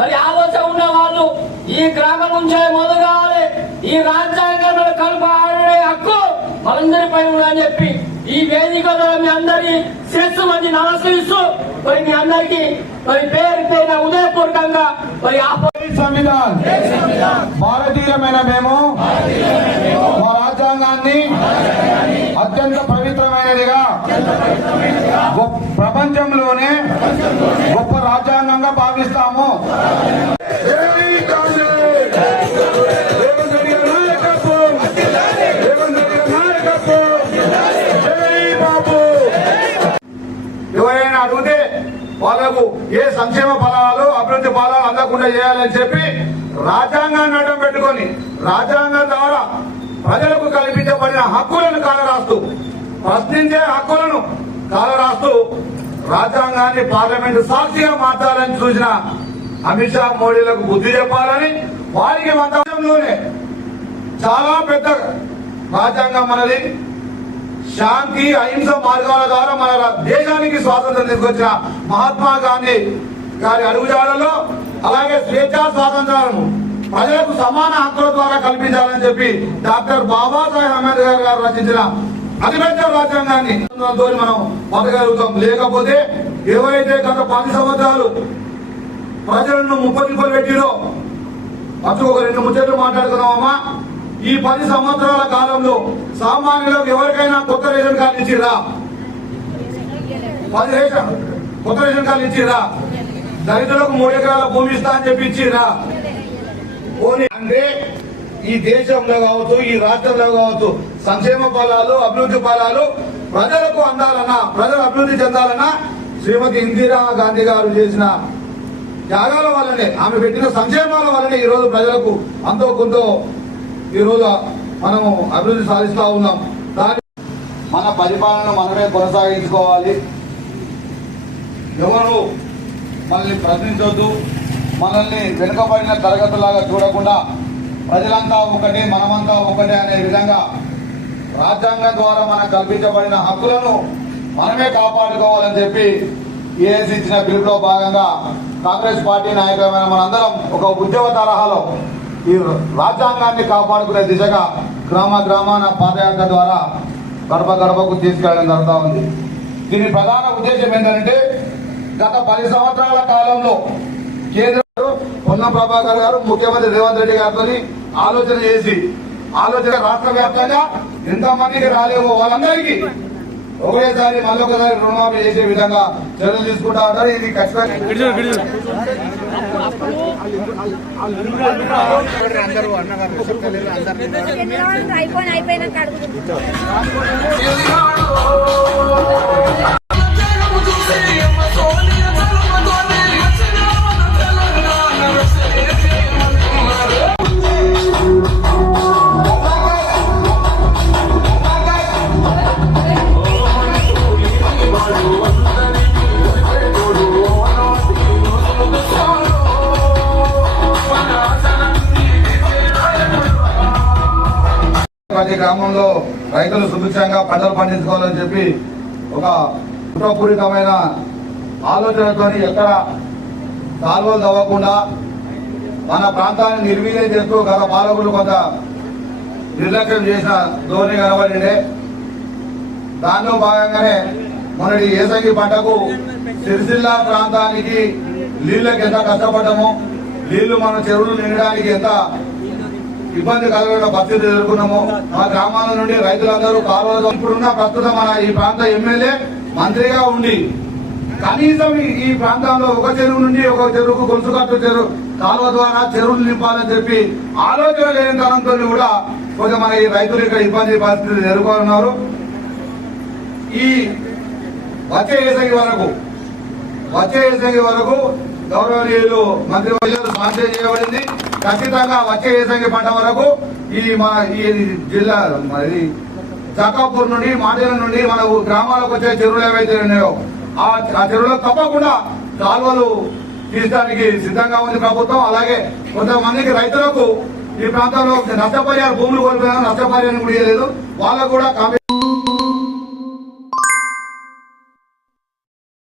మరి ఆలోచన ఉన్న వాళ్ళు ఈ గ్రామం నుంచే మొదలు కావాలి ఈ రాజ్యాంగంలో ఆడే హక్కు మనందరిపై ఉందని చెప్పి ఈ వేదిక మీ అందరి శిస్సు మంది నమస్కరిస్తూ మరి మీ అందరికి మరి పేరు పేరు ఉదయపూర్వకంగా మరి సంవిధాన్. భారతీయమైన మేము మా రాజ్యాంగాన్ని ప్రపంచంలోనే గొప్ప రాజ్యాంగంగా భావిస్తాము! ఎవరైనా అడిగితే వాళ్ళకు ఏ సంక్షేమ ఫలాలు అభివృద్ధి ఫలాలు అందకుండా చేయాలని చెప్పి రాజ్యాంగాన్ని అడ్డం పెట్టుకొని రాజ్యాంగం ద్వారా ప్రజలకు కల్పించబడిన హక్కులను కాలరాస్తూ ప్రశ్నించే హక్కులను కాలరాస్తూ రాజ్యాంగాన్ని పార్లమెంటు సాక్షిగా మార్చాలని చూసిన అమిత్ షా మోడీలకు బుద్ధి చెప్పాలని వారికి మతంలోనే చాలా పెద్ద రాజ్యాంగం మనది. శాంతి అహింస మార్గాల ద్వారా మన దేశానికి స్వాతంత్రం తీసుకొచ్చిన మహాత్మా గాంధీ గారి అడుగుజాడల్లో అలాగే స్వేచ్ఛా స్వాతంత్రాలను ప్రజలకు సమాన హక్కుల ద్వారా కల్పించాలని చెప్పి డాక్టర్ బాబాసాహెబ్ అంబేద్కర్ గారు రచించిన అతిపెద్ద రాజ్యాంగాన్ని మనం బతకగలుగుతాం లేకపోతే ఏవైతే గత పది సంవత్సరాలు ప్రజలను ముప్పతిప్పలు పెట్టిరో అసలు ఒక రెండు ముచ్చట్లు మాట్లాడుకున్నామమ్మా ఈ పది సంవత్సరాల కాలంలో సామాన్యులకు ఎవరికైనా కొత్త రేషన్ కార్డు ఇచ్చిరా పది రేషన్ కొత్త రేషన్ కార్డు ఇచ్చిరా దళితులకు మూడు ఎకరాల భూమి ఇస్తా అని చెప్పి ఇచ్చిరా అంటే ఈ దేశంలో కావచ్చు ఈ రాష్ట్రంలో కావచ్చు సంక్షేమ ఫలాలు అభివృద్ధి ఫలాలు ప్రజలకు అందాలన్నా ప్రజలు అభివృద్ధి చెందాలన్నా శ్రీమతి ఇందిరా గాంధీ గారు చేసిన త్యాగాల వల్లనే ఆమె పెట్టిన సంక్షేమాల వల్లనే ఈ రోజు ప్రజలకు అంతో కొంతో ఈ రోజు మనం అభివృద్ధి సాధిస్తూ ఉన్నాం. దాని మన పరిపాలన మనమే కొనసాగించుకోవాలి. ఎవరు మనల్ని ప్రశ్నించొద్దు మనల్ని వెనుకబడిన తరగతులాగా చూడకుండా ప్రజలంతా ఒకటే మనమంతా ఒకటే అనే విధంగా రాజ్యాంగం ద్వారా మనకు కల్పించబడిన హక్కులను మనమే కాపాడుకోవాలని చెప్పి ఏఎస్ ఇచ్చిన పిలుపులో భాగంగా కాంగ్రెస్ పార్టీ నాయకులమైన మనందరం ఒక ఉద్యమ తరహాలో ఈ రాజ్యాంగాన్ని కాపాడుకునే దిశగా గ్రామ గ్రామాన పాదయాత్ర ద్వారా గడప గడపకు తీసుకెళ్ళడం జరుగుతూ ఉంది. దీని ప్రధాన ఉద్దేశం ఏంటంటే గత పది సంవత్సరాల కాలంలో కేంద్ర పొన్న ప్రభాకర్ గారు ముఖ్యమంత్రి రేవంత్ రెడ్డి గారితో ఆలోచన చేసి ఆలోచన రాష్ట్ర వ్యాప్తంగా ఎంతమందికి రాలేవో వాళ్ళందరికీ ఒకేసారి మళ్ళొకసారి రుణమాఫీ చేసే విధంగా చర్యలు తీసుకుంటా ఉంటారు. ఇది ఖచ్చితంగా అయిపోయినాక ప్రతి గ్రామంలో రైతులు సుభిక్షంగా పంటలు పండించుకోవాలని చెప్పి ఒక కుట్రపూరితమైన ఆలోచనతో ఎక్కడ కాలువలు తవ్వకుండా మన ప్రాంతాన్ని నిర్వీర్యం చేస్తూ గత పాలకులు కొంత నిర్లక్ష్యం చేసిన ధోరణి కనబడిండే దానిలో భాగంగానే మొన్నటి ఏసంగి పంటకు సిరిసిల్ల ప్రాంతానికి నీళ్ళకి ఎంత కష్టపడ్డామో. నీళ్ళు మన చెరువులు నిండడానికి ఎంత ఇబ్బంది కలిగిన పరిస్థితి ఎదుర్కొన్నాము. మా గ్రామాల నుండి రైతులందరూ కాలువలు ఇప్పుడున్న ప్రస్తుతం మన ఈ ప్రాంత ఎమ్మెల్యే మంత్రిగా ఉండి కనీసం ఈ- ప్రాంతంలో ఒక చెరువు నుండి ఒక చెరువుకు గొలుసుకట్టు చెరువు కాలువ ద్వారా చెరువులు నింపాలని చెప్పి ఆలోచన లేని తనంతో కూడా కొంచెం మన ఈ రైతులు ఇక్కడ ఇబ్బంది పరిస్థితి ఎదుర్కొన్నారు. ఈ వచ్చే ఏసంగి వరకు వచ్చే ఏసంగి వరకు గౌరవనీయులు మంత్రి వర్యులు చేయబడింది. ఖచ్చితంగా వచ్చే ఏసంగి పంట వరకు ఈ మన ఈ జిల్లా మరి చక్కాపూర్ నుండి మాటల నుండి మన గ్రామాలకు వచ్చే చెరువులు ఏవైతే ఉన్నాయో ఆ ఆ చెరువులకు తప్పకుండా కాలువలు తీయడానికి సిద్ధంగా ఉంది ప్రభుత్వం. అలాగే కొంతమందికి రైతులకు ఈ ప్రాంతంలో నష్టపరిహారం భూములు కోల్పోయినా నష్టపరిహారం కూడా ఇవ్వలేదు. వాళ్ళకు కూడా